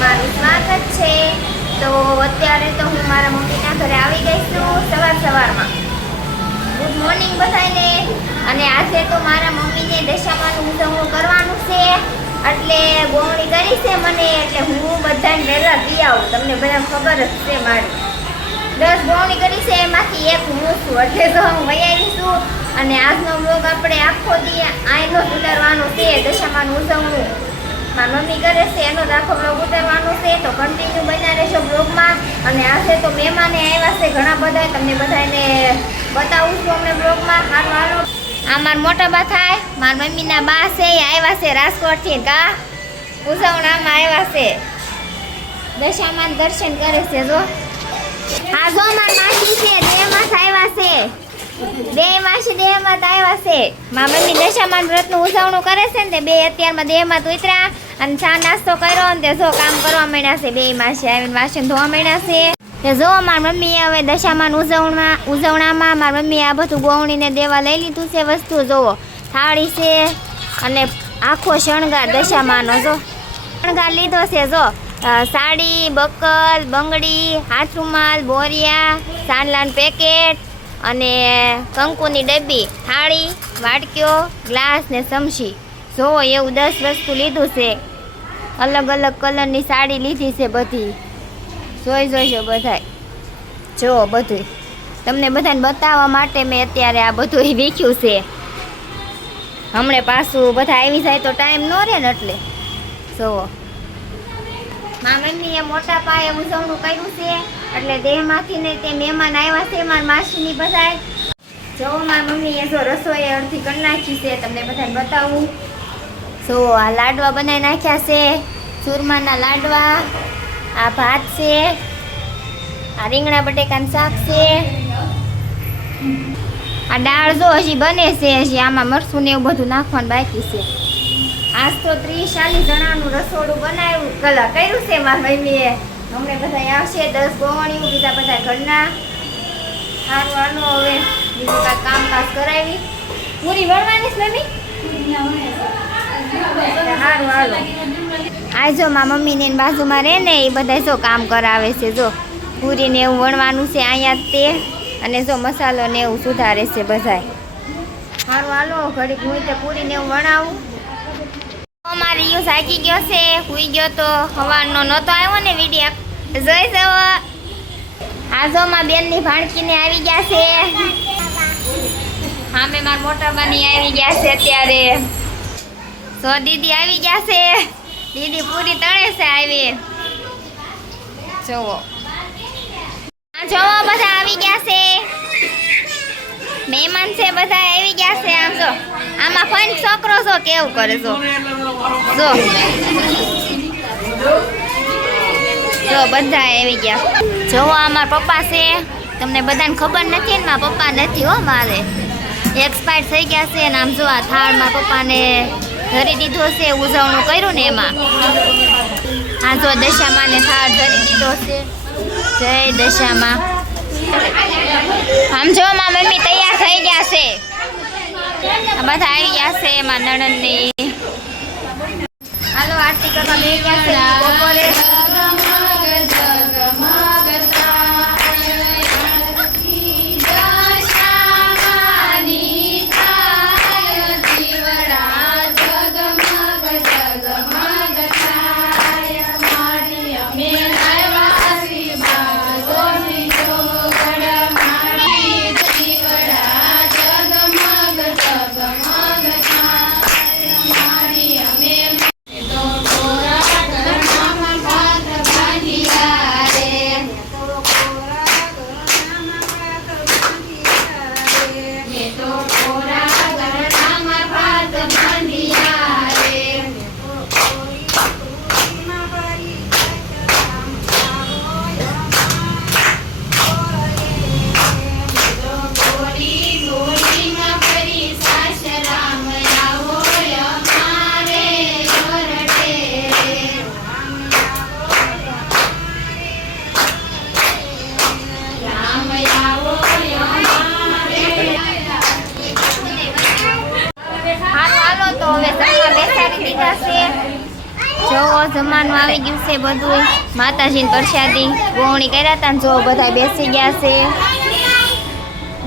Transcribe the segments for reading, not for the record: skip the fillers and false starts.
તમારું સ્વાગત છે। તો અત્યારે તો હું મારા મમ્મીના ઘરે આવી ગઈ છું સવારમાં। ગુડ મોર્નિંગ બધાને। અને આજે તો મારા મમ્મીને દશામાનું ઉજવણું કરવાનું છે, એટલે ગોવણી કરી છે મને, એટલે હું બધાને વહેલા દી આવું। તમને બધાને ખબર જ છે મારી 10 ગોવણી કરી છે, એમાંથી એક હું છું, એટલે તો હું વહી આવી છું। અને આજનો વ્લોગ આપણે આખો દી આઈનો ઉતારવાનો છે। દશામાનું ઉજવણું મારી મમ્મી કરે છે એનો આખો વ્લોગ ઉતારવાનો છે, તો કન્ટિન્યુ બન્યા રહેશો વ્લોગમાં। અને આજે તો મહેમાને આવ્યા છે ઘણા બધા, તમને બધાને બતાવું છું અમને વ્લોગમાં। હાલો હાલો, આ મારા મોટા બા થાય, મારા મમ્મીના બા છે, એ આવ્યા છે રાજકોટથી, કા ઉજવણામાં આવ્યા છે, દશામાન દર્શન કરે છે। જો હા, જો મારી માસી છે, દેહમાં આવ્યા છે, બે માસી દેહમાં આવ્યા છે। મારા મમ્મી દશામાન વ્રતનું ઉજવણું કરે છે ને, તે બે અત્યારમાં દેહમાં ઉતર્યા અને ચા નાસ્તો કર્યો ને તે જો કામ કરવા માંડ્યા છે। બે માસી આવીને વાસણ ધોવા માંડ્યા છે। તે જો મારી મમ્મી હવે દશામાન ઉજવણામાં મારી મમ્મી આ બધું ગોવણીને દેવા લઈ લીધું છે વસ્તુ। જોવો થાળી છે અને આખો શણગાર દશામાનો, જો શણગાર લીધો છે। જો સાડી, બકલ, બંગડી, હાથ રૂમાલ, બોરિયા, સાંડલાનું પેકેટ અને કંકુની ડબ્બી, થાળી, વાટકીઓ, ગ્લાસ ને ચમચી। જોવો એવું 10 વસ્તુ લીધું છે। અલગ અલગ કલરની સાડી લીધી છે બધી, જોઈજો બધાય। જો બધું તમને બધાને બતાવવા માટે મેં અત્યારે આ બધું વીખ્યું છે। હમણાં પાછું બધા આવી જાય તો ટાઈમ ન રહે ને, એટલે જોવો મારા મમ્મીએ મોટા પાયે ઉજવણું કર્યું છે, એટલે દેહમાંથી ને તે મહેમાન આવ્યા છે મારા માસીની બધાય। જો મારી મમ્મીએ જો રસોઈ અડધી કરી નાખી છે, તમને બધાને બતાવું। જો આ લાડવા બનાવી નાખ્યા છે, ચૂરમાના લાડવા, આ ભાત છે, આ રીંગણા બટેકાનું શાક છે, આ દાળ જો હજી બને છે, હજી આમાં મરચું ને એવું બધું નાખવાનું બાકી છે। આજ તો 30-40 જણાનું રસોડું બનાવ્યું કર્યું છે મારી મમ્મીએ। હમણાં બધા આવશે 10 ગોવણીઓ, બીજા બધા ઘરના। સારું હાલો, હવે બીજું કાંઈ કામકાજ કરાવી, પૂરી વળવાની છે મમ્મી? સારું હાલો, આ જો મારા મમ્મીને બાજુમાં રહે ને એ બધા જો કામ કરાવે છે। જો પૂરીને એવું વણવાનું છે અહીંયા તે, અને જો મસાલો ને એવું સુધારે છે બધાય। સારું હાલો, ઘડીક હું તે પૂરીને એવું વણાવું। અમારે યુ સાચી ગયો છે, હુઈ ગયો તો સવારનો નહોતો આવ્યો ને વિડીયો, જોઈ જવો। આ જો મારા બેનની ભાણકીને આવી ગયા છે, હા મેં મારા મોટા બાની આવી ગયા છે અત્યારે। તો દીદી આવી ગયા છે, દીદી પૂરી તળે છે આવી, જોવો જોવો બધા આવી ગયા છે, મહેમાન છે બધા આવી ગયા છે। આમ જો આમાં ફન છોકરો છો કેવું કરે છો, જો બધા આવી ગયા। જોવો આ મારા પપ્પા છે, તમને બધાને ખબર નથી ને, મારા પપ્પા નથી હો, મારે એક્સપાયર થઈ ગયા છે ને। આમ જો આ થાળ મારા પપ્પાને ધરી દીધો છે, ઉજવણું કર્યું ને એમાં। આ જો દશામાને થાળ ધરી દીધો છે, જય દશામાં। આમ જો મારા મમ્મી તૈયાર થઈ ગયા છે, બધા આવી ગયા છે એમાં નણંદની। હાલો આરતી કરવા બેસી ગયા છે બપોરે। જો જમવાનું આવી ગયું છે બધું. માતાજીની પ્રસાદી ગોવણી કર્યા હતા ને જો બધા બેસી ગયા છે.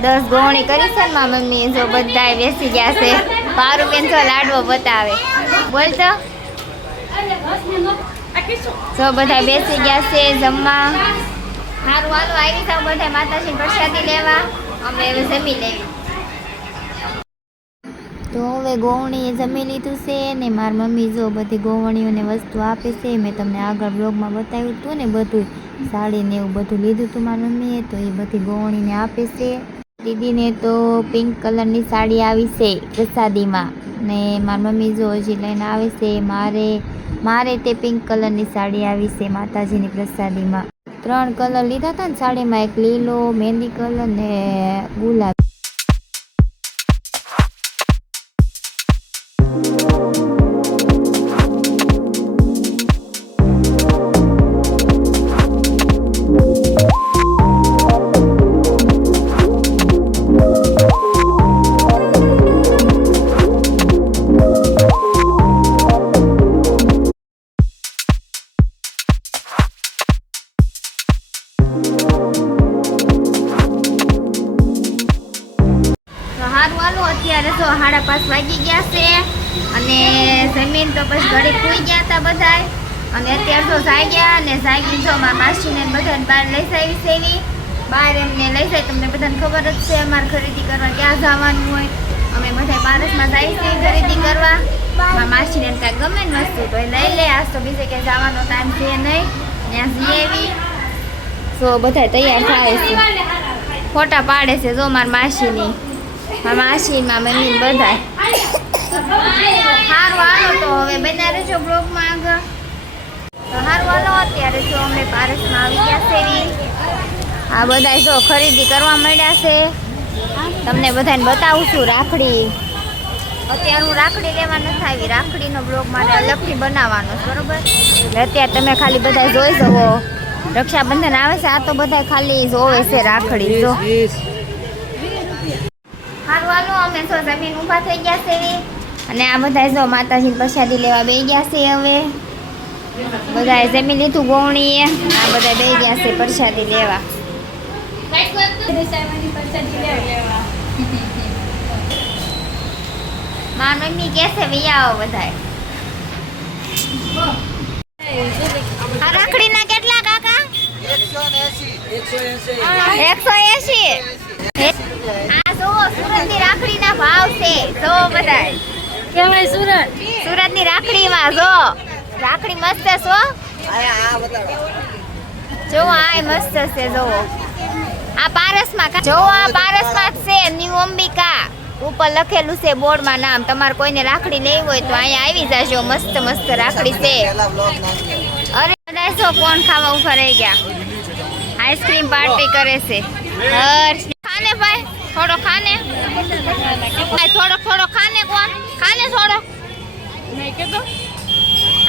10 ગોવણી કરી છે ને મારા મમ્મીએ. જો બધા બેસી ગયા છે. પારુબેન જો લાડવો બતાવે. બોલ તો. જો બધા બેસી ગયા છે જમવા. સારું હાલો આવી જાવ બધા માતાજીની પ્રસાદી લેવા. અમે હવે જમી લેવી. તો હવે ગોવણીએ જમી લીધું છે ને મારી મમ્મી જો બધી ગોવણીઓને વસ્તુ આપે છે. મેં તમને આગળ બ્લોગમાં બતાવ્યું હતું ને બધું સાડીને એવું બધું લીધું હતું મારી મમ્મીએ. તો એ બધી ગોવણીને આપે છે. દીદીને તો પિંક કલરની સાડી આવી છે પ્રસાદીમાં ને મારી મમ્મી જો હજી લઈને આવે છે. મારે તે પિંક કલરની સાડી આવી છે માતાજીની પ્રસાદીમાં. 3 કલર લીધા હતા ને સાડીમાં, એક લીલો, મહેંદી કલર ને ગુલાબી. અત્યારે તો 5:30 વાગી ગયા છે અને જમીન તો પછી ઘડી ખોઈ ગયા હતા બધા. અને અત્યારે તો જાગ્યા અને જાગી જો મારા માસીને બધાને બહાર લઈ આવી છે. એવી બહાર એમને લઈ જાય. તમને બધાને ખબર જ છે અમારે ખરીદી કરવા ક્યાં જવાનું હોય. અમે બધા પારસમાં જઈએ છીએ ખરીદી કરવા. મારા માસીને કાંઈ ગમે ને વસ્તુ તો એ લઈ લે. આજ તો બીજે ક્યાંય જવાનો ટાઈમ છે નહીં. ત્યાં જઈએ એવી તો બધા તૈયાર થાય છે. ફોટા પાડે છે જો મારા માસીની. મારા માસી મારા મમ્મી બધા. સારું હાલો તો હવે બના રહેજો બ્લોગમાં આગળ. તો સારું હાલો અત્યારે જો અમે પારસમાં આવી ગયા છે. આ બધા જો ખરીદી કરવા માંડ્યા છે. તમને બધાને બતાવું છું રાખડી. અત્યારે હું રાખડી લેવા નથી આવી. રાખડીનો બ્લોગ મારે અલગથી બનાવવાનો છે બરોબર. અત્યારે તમે ખાલી બધા જોઈ જવો. રક્ષાબંધન આવે છે. આ તો બધા ખાલી જોવે છે રાખડી. જો સારું હાલો અમે તો જમીન ઊભા થઈ ગયા છે. અને આ બધા જો માતાજીની પ્રસાદી લેવા બેસી ગયા છે. હવે બધાએ જમી લીધું ગોવણીએ. આ બધા બેસી ગયા છે પ્રસાદી લેવા. મારી મમ્મી કહે છે વી આવો બધા. આ રાખડીના કેટલા કાકા? 180. આ જો સુરતની રાખડીના ભાવ છે. જો બધા કેવાય સુરતની રાખડીમાં જો રાખડી મસ્ત છે. જો આ મસ્ત છે. જો આ પારસમાં જો આ પારસમાં છે ન્યુ અંબિકા ઉપર લખેલું છે બોર્ડમાં નામ. તમારે કોઈને રાખડી લેવી હોય તો અહીંયા આવી જાજો. મસ્ત મસ્ત રાખડી છે. અરે બધા જો કોણ ખાવા ઉભા રહી ગયા. આઈસ્ક્રીમ પાર્ટી કરે છે. ખાને ભાઈ થોડો ખાને. થોડો ખાને. કોણ ખાને થોડો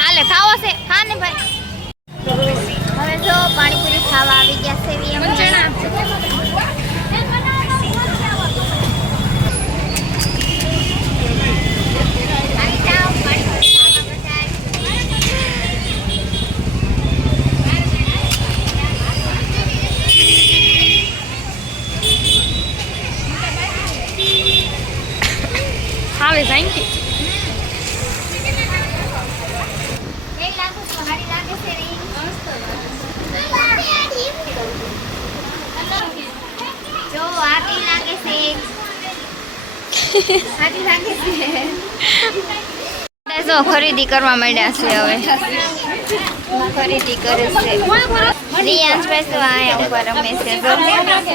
હાલે ખાવો છે. ખાને ભાઈ. હવે જો પાણીપુરી ખાવા આવી ગયા છે. Thank you. જો આટી લાગે છે. જો ખરીદી કરવા માંડ્યા છે. હવે ખરીદી કરે છે. રિયાંશ પૈસા આયા ઉપર રમે છે. જો